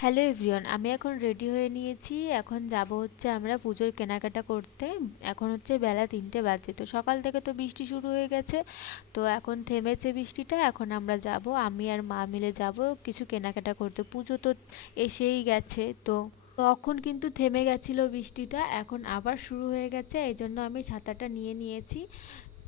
Hello everyone, আমি এখন ready হয়ে নিয়েছি। এখন যাব হচ্ছে আমরা পুজোর কেনাকাটা করতে। এখন হচ্ছে বেলা 3টে বাজে। তো সকাল থেকে তো বৃষ্টি শুরু হয়ে গেছে, তো এখন থেমেছে বৃষ্টিটা। এখন আমরা যাব, আমি আর মা মিলে যাব কিছু কেনাকাটা করতে। পুজো তো এসেই গেছে, তো তখন কিন্তু থেমে গেছিলো বৃষ্টিটা, এখন আবার শুরু হয়ে গেছে। এই জন্য আমি ছাতাটা নিয়ে নিয়েছি।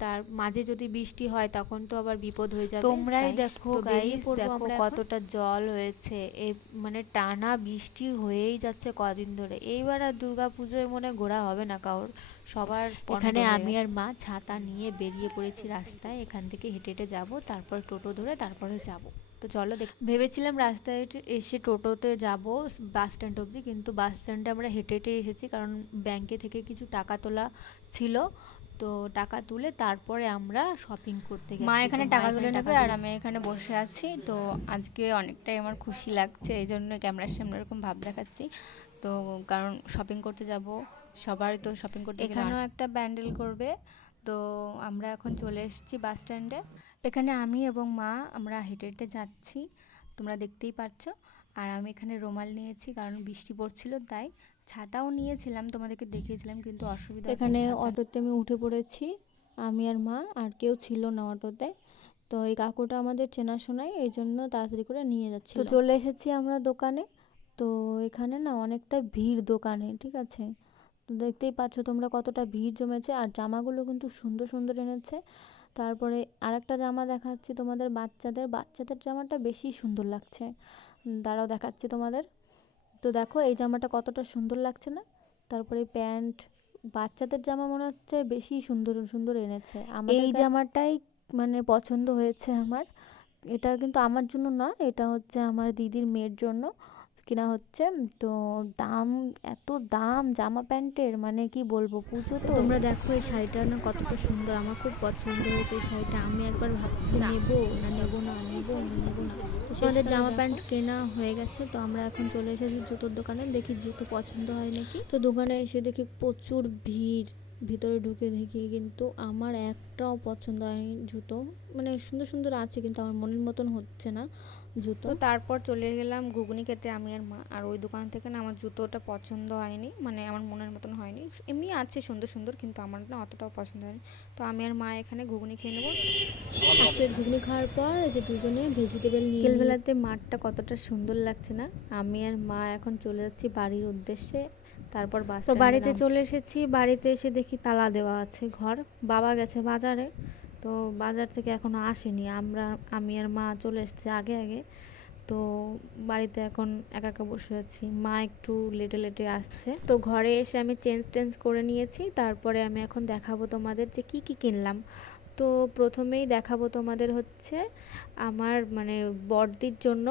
তার মাঝে যদি বৃষ্টি হয় তখন তো আবার বিপদ হয়ে যাবে। তোমরাই দেখো তো বেরিয়ে গাইস, পড়বো দেখো আমরা এখন। কতটা জল হয়েছে। এই মানে টানা বৃষ্টি হয়েই যাচ্ছে কদিন ধরে। এইবার আর দুর্গাপুজোয় মনে ঘোরা হবে না কারোর, সবার বন্ধ এখানে হয়ে আমি গেছে। আর মা ছাতা নিয়ে বেরিয়ে পড়েছি রাস্তায়। এখান থেকে হেঁটে হেঁটে যাবো, তারপর টোটো ধরে তারপরে যাব। তো চলো ভেবেছিলাম রাস্তায় এসে টোটোতে যাব বাস স্ট্যান্ড অবধি, কিন্তু বাস স্ট্যান্ডে আমরা হেঁটে হেঁটে এসেছি, কারণ ব্যাংকে থেকে কিছু টাকা তোলা ছিল। তো টাকা তুলে তারপরে আমরা শপিং করতে মা গেছি। তো এখানে মা টাকা এখানে তুলে টাকা নেবে আর তুলে। আমি এখানে বসে আছি। তো আজকে অনেকটাই আমার খুশি লাগছে, এই জন্য ক্যামেরার সামনে এরকম ভাব দেখাচ্ছি। তো কারণ শপিং করতে যাব, সবারই তো শপিং করতে গেলে এখানেও একটা প্যান্ডেল করবে। তো আমরা এখন চলে এসেছি বাস স্ট্যান্ডে। এখানে আমি এবং মা আমরা হেঁটে হেঁটে যাচ্ছি, তোমরা দেখতেই পাচ্ছ। আর আমি এখানে রুমাল নিয়েছি কারণ বৃষ্টি পড়ছিল, তাই ছাতাও নিয়েছিলাম, তোমাদেরকে দেখিয়েছিলাম, কিন্তু অসুবিধা হচ্ছে এখানে ছাতা। অটোতে আমি উঠে পড়েছি, আমি আর মা, আর কেউ ছিল না অটোতে। তো এই কাকুটা আমাদের চেনাশোনাই, এই জন্য তাড়াতাড়ি করে নিয়ে যাচ্ছিল। তো চলে এসেছি আমরা দোকানে। তো এখানে না অনেকটা ভিড় দোকানে, ঠিক আছে। তো দেখতেই পাচ্ছ তোমরা কতটা ভিড় জমেছে, আর জামাগুলো কিন্তু সুন্দর সুন্দর এনেছে। তারপরে আরেকটা জামা দেখাচ্ছি তোমাদের, বাচ্চাদের বাচ্চাদের জামাটা বেশি সুন্দর লাগছে। দাঁড়াও দেখাচ্ছি তোমাদের। তো দেখো এই জামাটা কতটা সুন্দর লাগছে না। তারপরে প্যান্ট, বাচ্চাদের জামা মনে হচ্ছে বেশি সুন্দর সুন্দর এনেছে। এই জামাটাই মানে পছন্দ হয়েছে আমার। এটা কিন্তু আমার জন্য না, এটা হচ্ছে আমার দিদির মেয়ের জন্য কিনা হচ্ছে। তো দাম, এত দাম জামা প্যান্টের, মানে কি বলবো, পুজো তো। তোমরা দেখো এই শাড়িটা না কতটা সুন্দর, আমার খুব পছন্দ হয়েছে এই শাড়িটা। আমি একবার ভাবছি যে নেবো না নেবো না নেবো না নেবো না। আমাদের জামা প্যান্ট কেনা হয়ে গেছে, তো আমরা এখন চলে এসেছি জুতোর দোকানে, দেখি জুতো পছন্দ হয় নাকি। তো দোকানে এসে দেখি প্রচুর ভিড়। ভিতরে ঢুকে দেখি কিন্তু আমার একটাও পছন্দ হয়নি জুতো। মানে সুন্দর সুন্দর আছে কিন্তু আমার মনের মতন হচ্ছে না জুতো। তো তারপর চলে গেলাম ঘুগনি খেতে আমি আর মা। আর ওই দোকান থেকে না আমার জুতোটা পছন্দ হয়নি, মানে আমার মনের মতন হয়নি। এমনি আছে সুন্দর সুন্দর, কিন্তু আমার না অতটাও পছন্দ হয়নি। তো আমি আর মা এখানে ঘুগনি খেয়ে নেবো। এক প্লেট ঘুগনি খাওয়ার পর এই যে দুজনে ভেজিটেবল নিয়ে বিকেলবেলাতে মাঠটা কতটা সুন্দর লাগছে না। আমি আর মা এখন চলে যাচ্ছি বাড়ির উদ্দেশ্যে। তারপর বাস তো বাড়িতে চলে এসেছি। বাড়িতে এসে দেখি তালা দেওয়া আছে ঘর। বাবা গেছে বাজারে, তো বাজার থেকে এখনো আসেনি। আমি আর মা চলে এসেছি আগে আগে। তো বাড়িতে এখন একা একা বসে আছি, মা একটু লেটে লেটে আসছে। তো ঘরে এসে আমি চেঞ্জ টেঞ্জ করে নিয়েছি। তারপরে আমি এখন দেখাবো তোমাদের যে কি কি কিনলাম। তো প্রথমেই দেখাবো তোমাদের হচ্ছে আমার মানে বড়দির জন্য,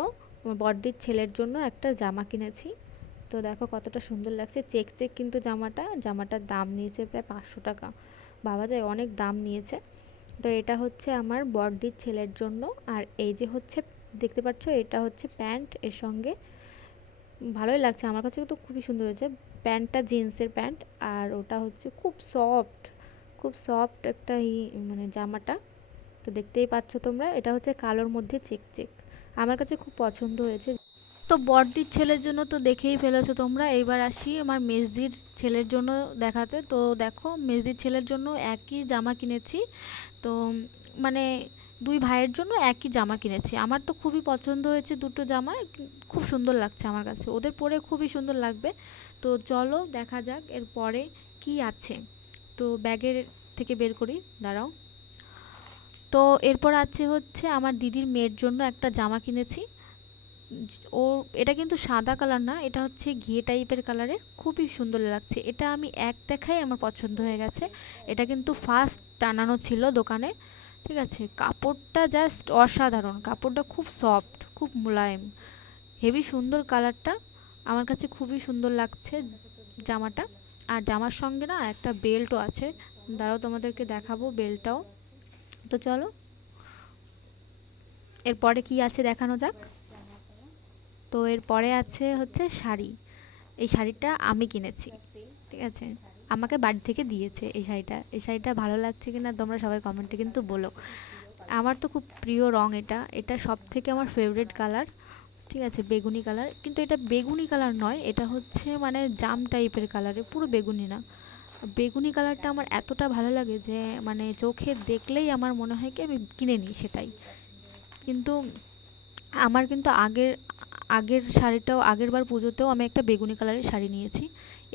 বড়দির ছেলের জন্য একটা জামা কিনেছি। তো দেখো কতটা সুন্দর লাগছে, চেক চেক কিন্তু জামাটার দাম নিয়েছে প্রায় 500 টাকা। বাবা যায়, অনেক দাম নিয়েছে। তো এটা হচ্ছে আমার বড়দির ছেলের জন্য। আর এই যে হচ্ছে দেখতে পাচ্ছ, এটা হচ্ছে প্যান্ট, এর সঙ্গে ভালোই লাগছে, আমার কাছে তো খুবই সুন্দর হয়েছে। প্যান্টটা জিন্সের প্যান্ট, আর ওটা হচ্ছে খুব সফট, খুব সফট একটা মানে জামাটা। তো দেখতেই পাচ্ছ তোমরা, এটা হচ্ছে কালোর মধ্যে চেক চেক, আমার কাছে খুব পছন্দ হয়েছে। তো বড়দির ছেলের জন্য তো দেখেই ফেলেছো তোমরা। এইবার আসি আমার মেজদির ছেলের জন্য দেখাতে। তো দেখো মেজদির ছেলের জন্য একই জামা কিনেছি। তো মানে দুই ভাইয়ের জন্য একই জামা কিনেছি। আমার তো খুবই পছন্দ হয়েছে দুটো জামা, খুব সুন্দর লাগছে আমার কাছে, ওদের পরে খুবই সুন্দর লাগবে। তো চলো দেখা যাক এর পরে কি আছে। তো ব্যাগের থেকে বের করি, দাঁড়াও। তো এরপর আছে হচ্ছে আমার দিদির মেয়ের জন্য একটা জামা কিনেছি। ও এটা কিন্তু সাদা কালার না, এটা হচ্ছে ঘিয়ে টাইপের কালারের, খুবই সুন্দর লাগছে। এটা আমি এক দেখাই আমার পছন্দ হয়ে গেছে। এটা কিন্তু ফার্স্ট টানানো ছিল দোকানে, ঠিক আছে। কাপড়টা জাস্ট অসাধারণ, কাপড়টা খুব সফট, খুব মোলায়েম, হেভি সুন্দর কালারটা, আমার কাছে খুবই সুন্দর লাগছে জামাটা। আর জামার সঙ্গে না একটা বেল্টও আছে, দাঁড়াও তোমাদেরকে দেখাবো বেল্টটাও। তো চলো এরপরে কি আছে দেখানো যাক। তো এরপরে আছে হচ্ছে শাড়ি। এই শাড়িটা আমি কিনেছি, ঠিক আছে, আমাকে বাড়ি থেকে দিয়েছে এই শাড়িটা। এই শাড়িটা ভালো লাগছে কিনা তোমরা সবাই কমেন্টে কিন্তু বলো। আমার তো খুব প্রিয় রং এটা, এটা সব থেকে আমার ফেভারিট কালার, ঠিক ঠিক আছে, বেগুনি কালার, কিন্তু এটা বেগুনি কালার নয়, এটা হচ্ছে মানে জাম টাইপের কালারে, পুরো বেগুনি না। বেগুনি কালারটা আমার এতটা ভালো লাগে যে মানে চোখে দেখলেই আমার মনে হয় কি আমি কিনে নিই সেটাই। কিন্তু আমার কিন্তু আগের আগের শাড়িটাও, আগের বার পুজোতেও আমি একটা বেগুনি কালারের শাড়ি নিয়েছি,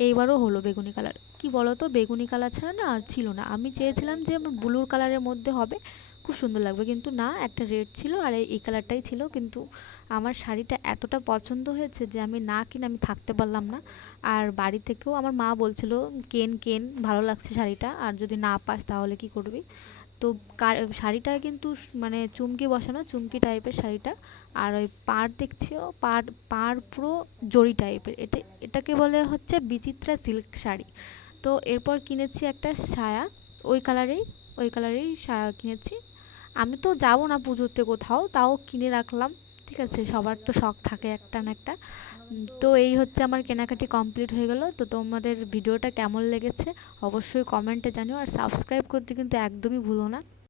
এইবারও হলো বেগুনি কালার। কি বলো তো, বেগুনি কালার ছাড়া না আর ছিল না। আমি চেয়েছিলাম যে ব্লুর কালারের মধ্যে হবে, খুব সুন্দর লাগবে, কিন্তু না, একটা রেড ছিল আর এই কালারটাই ছিল। কিন্তু আমার শাড়িটা এতটা পছন্দ হয়েছে যে আমি না কিনে আমি থাকতে পারলাম না। আর বাড়ি থেকেও আমার মা বলছিল কেন কেন, ভালো লাগছে শাড়িটা, আর যদি না পাস তাহলে কি করবি। তো শাড়িটা কিন্তু মানে চুমকি বসানো, চুমকি টাইপের শাড়িটা। আর ওই পাড় দেখছিও, পাড় পাড় পুরো জরি টাইপের, এটাকে বলে হচ্ছে বিচিত্রা সিল্ক শাড়ি। তো এরপর কিনেছি একটা সায়া, ওই কালারেই সায়া কিনেছি। আমি তো যাব না পুজোতে কোথাও, তাও কিনে রাখলাম। ঠিক আছে, সবার তো শখ থাকে একটা না একটা। তো এই হচ্ছে আমার কেনাকাটি কমপ্লিট হয়ে গেল। তো তোমাদের ভিডিওটা কেমন লেগেছে অবশ্যই কমেন্টে জানিও, আর সাবস্ক্রাইব করতে কিন্তু একদমই ভুলো না।